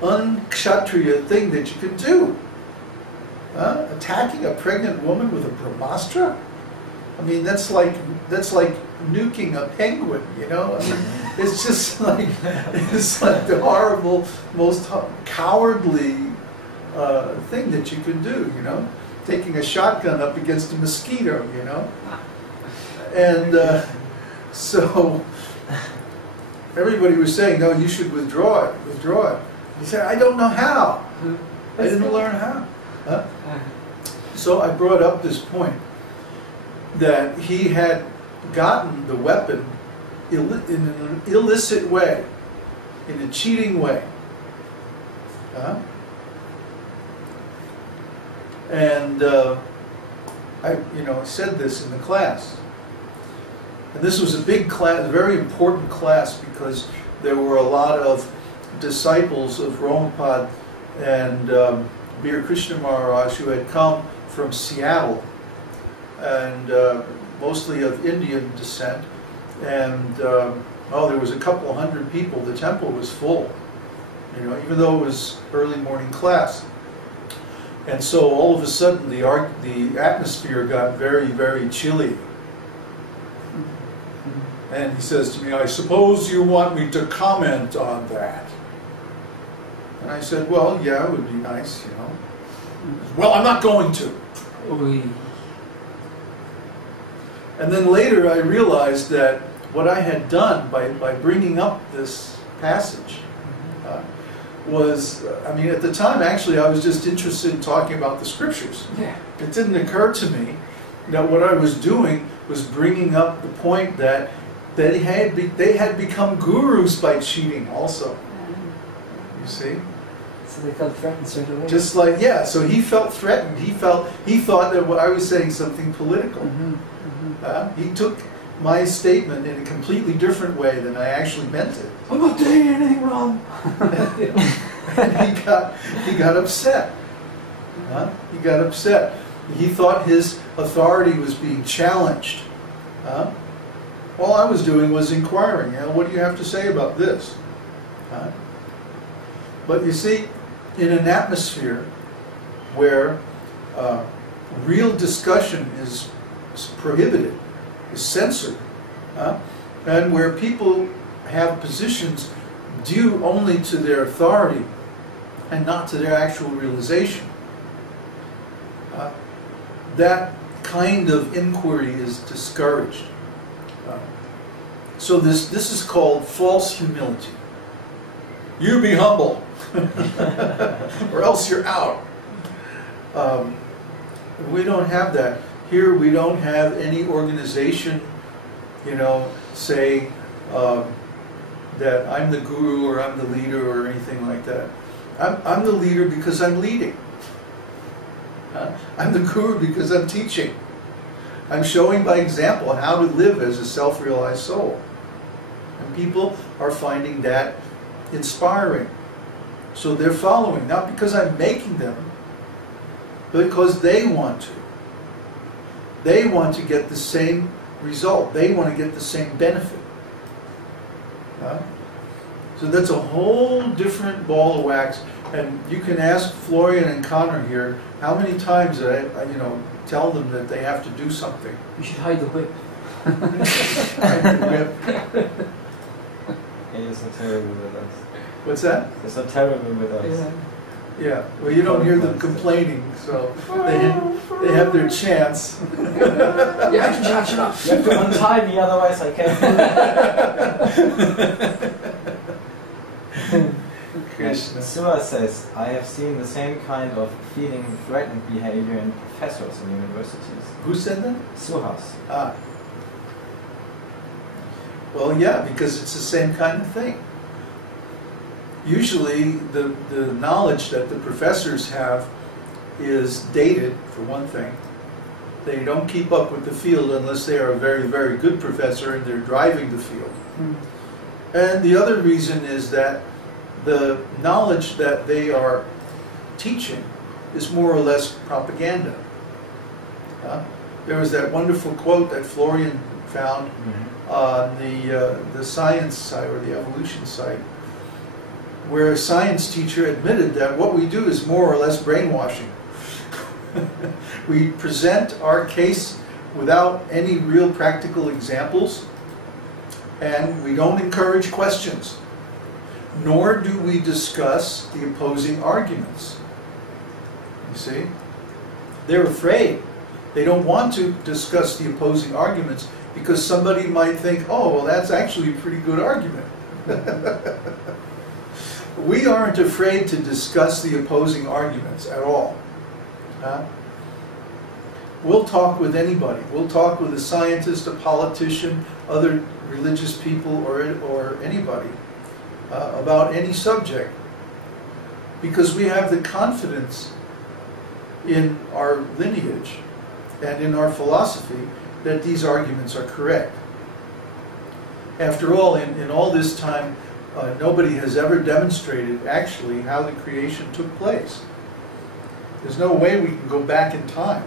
unkshatriya thing that you could do. Attacking a pregnant woman with a brahmastra? I mean, that's like nuking a penguin, you know? I mean, it's just like, it's like the horrible, most cowardly thing that you could do, you know? Taking a shotgun up against a mosquito, you know? And so everybody was saying, no, you should withdraw it, withdraw it. He said, I don't know how. I didn't learn how. Huh? So I brought up this point that he had gotten the weapon in an illicit way, in a cheating way. And I, said this in the class. And this was a big class, a very important class, because there were a lot of disciples of Ramapad and Bir Krishna Maharaj who had come from Seattle, and mostly of Indian descent. And there was a couple hundred people. The temple was full, even though it was early morning class. And so all of a sudden the atmosphere got very, very chilly. And he says to me, I suppose you want me to comment on that. And I said, well, yeah, it would be nice, Well, I'm not going to. And then later I realized that what I had done by bringing up this passage was, at the time actually I was just interested in talking about the scriptures. Yeah. It didn't occur to me that what I was doing was bringing up the point that they had become gurus by cheating also. You see? So they felt threatened straight away. Just like, yeah, so he felt threatened. He thought that I was saying something political. He took my statement in a completely different way than I actually meant it. I'm not doing anything wrong. And he got upset. He got upset. He thought his authority was being challenged. All I was doing was inquiring, what do you have to say about this? But you see, in an atmosphere where real discussion is prohibited, is censored, and where people have positions due only to their authority and not to their actual realization, that kind of inquiry is discouraged. So this is called false humility. You be humble, or else you're out. We don't have that. Here we don't have any organization, say that I'm the guru or I'm the leader or anything like that. I'm the leader because I'm leading. I'm the guru because I'm teaching. I'm showing by example how to live as a self-realized soul. And people are finding that inspiring. So they're following, not because I'm making them, but because they want to. They want to get the same result. They want to get the same benefit. So that's a whole different ball of wax. And you can ask Florian and Connor here, how many times I tell them that they have to do something. You should hide the whip. Hide the whip. It's not terrible with us. What's that? It's not terrible with us. Yeah. Yeah, well, you don't hear them complaining, so they have their chance. Yeah, I can charge it up. You have to untie me, otherwise I can't. Krishna. Sua says, I have seen the same kind of feeling threatened behavior in professors in universities. Who said that? Suhas. Ah. Well, yeah, because it's the same kind of thing. Usually the knowledge that the professors have is dated, for one thing. They don't keep up with the field unless they are a very, very good professor and they're driving the field. And the other reason is that the knowledge that they are teaching is more or less propaganda. There was that wonderful quote that Florian found on the science site or the evolution site, where a science teacher admitted that what we do is more or less brainwashing. We present our case without any real practical examples, and we don't encourage questions, nor do we discuss the opposing arguments. You see? They're afraid. They don't want to discuss the opposing arguments because somebody might think, oh, well, that's actually a pretty good argument. We aren't afraid to discuss the opposing arguments at all. We'll talk with anybody. We'll talk with a scientist, a politician, other religious people, or anybody about any subject, because we have the confidence in our lineage and in our philosophy that these arguments are correct. After all, in all this time, nobody has ever demonstrated actually how the creation took place. There's no way we can go back in time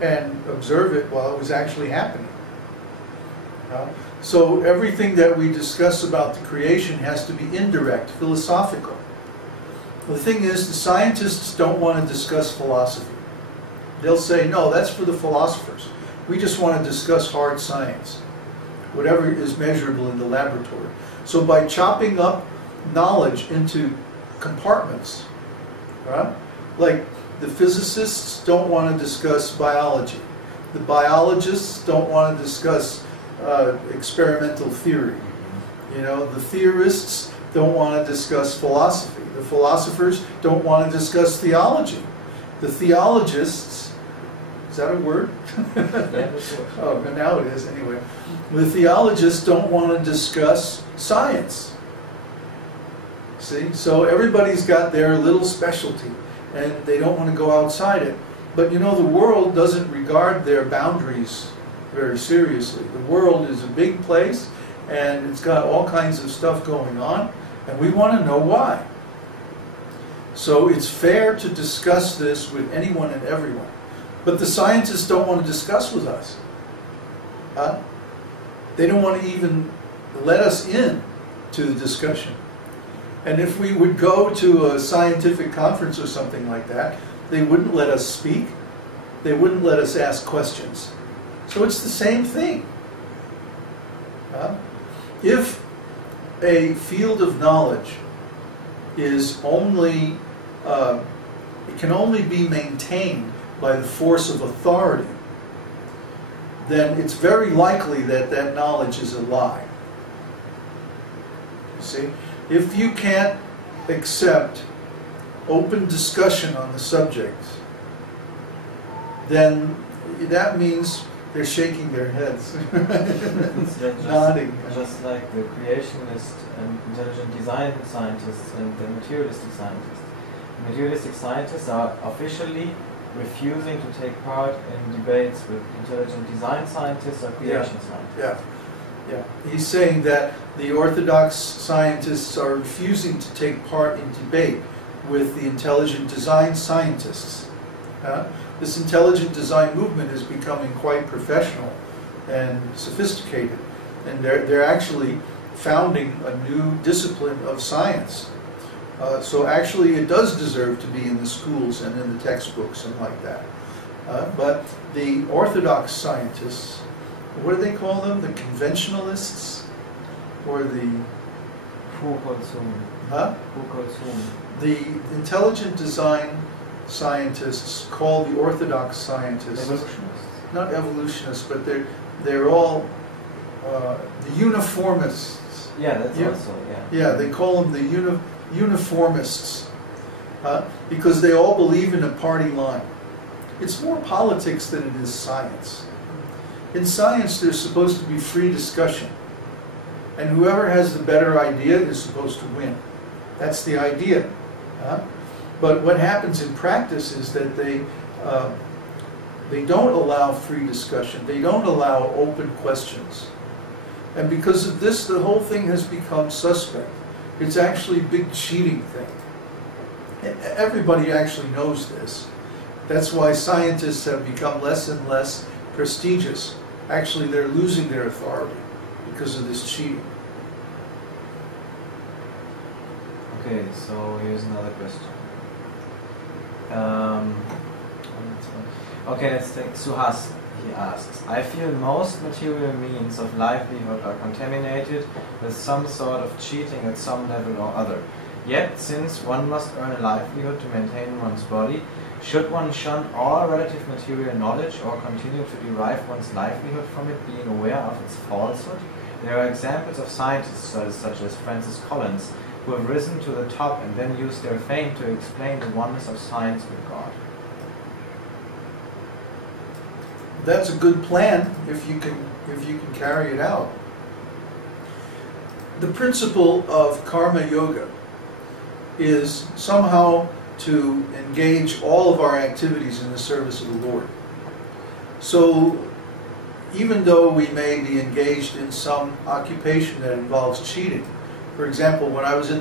and observe it while it was actually happening. So everything that we discuss about the creation has to be indirect, philosophical. The thing is, the scientists don't want to discuss philosophy. They'll say, no, that's for the philosophers. We just want to discuss hard science, whatever is measurable in the laboratory. So by chopping up knowledge into compartments, right? Like the physicists don't want to discuss biology. The biologists don't want to discuss experimental theory. You know, the theorists don't want to discuss philosophy. The philosophers don't want to discuss theology. The theologists, is that a word? Oh, now it is anyway. The theologists don't want to discuss science. See, so everybody's got their little specialty, and they don't want to go outside it. But you know, the world doesn't regard their boundaries very seriously. The world is a big place, and it's got all kinds of stuff going on, and we want to know why. So it's fair to discuss this with anyone and everyone. But the scientists don't want to discuss with us. They don't want to even let us in to the discussion. And if we would go to a scientific conference or something like that, they wouldn't let us speak. They wouldn't let us ask questions. So it's the same thing. If a field of knowledge is only, it can only be maintained by the force of authority, then it's very likely that that knowledge is a lie. You see? If you can't accept open discussion on the subject, then that means they're shaking their heads, nodding. Just like the creationist and intelligent design scientists and the materialistic scientists. The materialistic scientists are officially refusing to take part in debates with intelligent design scientists or creation scientists. Yeah. He's saying that the orthodox scientists are refusing to take part in debate with the intelligent design scientists. This intelligent design movement is becoming quite professional and sophisticated, and they're actually founding a new discipline of science. So actually it does deserve to be in the schools and in the textbooks and like that. But the orthodox scientists, what do they call them? The conventionalists? Or the... Who calls whom? Huh? Who calls whom? The intelligent design scientists call the orthodox scientists... Evolutionists? Not evolutionists, but they're all the uniformists. Yeah, that's also, Yeah, they call them the uniformists because they all believe in a party line. It's more politics than it is science. In science, there's supposed to be free discussion, and whoever has the better idea is supposed to win. That's the idea. But what happens in practice is that they don't allow free discussion. They don't allow open questions. And because of this, the whole thing has become suspect. It's actually a big cheating thing. Everybody actually knows this. That's why scientists have become less and less prestigious. Actually, they're losing their authority because of this cheating. Okay, so here's another question. Okay, let's take Suhas. He asks, I feel most material means of livelihood are contaminated with some sort of cheating at some level or other. Yet, since one must earn a livelihood to maintain one's body, should one shun all relative material knowledge or continue to derive one's livelihood from it, being aware of its falsehood? There are examples of scientists such as Francis Collins, who have risen to the top and then used their fame to explain the oneness of science with God. That's a good plan if you can carry it out. The principle of karma yoga is somehow to engage all of our activities in the service of the Lord. So even though we may be engaged in some occupation that involves cheating, for example, when I was in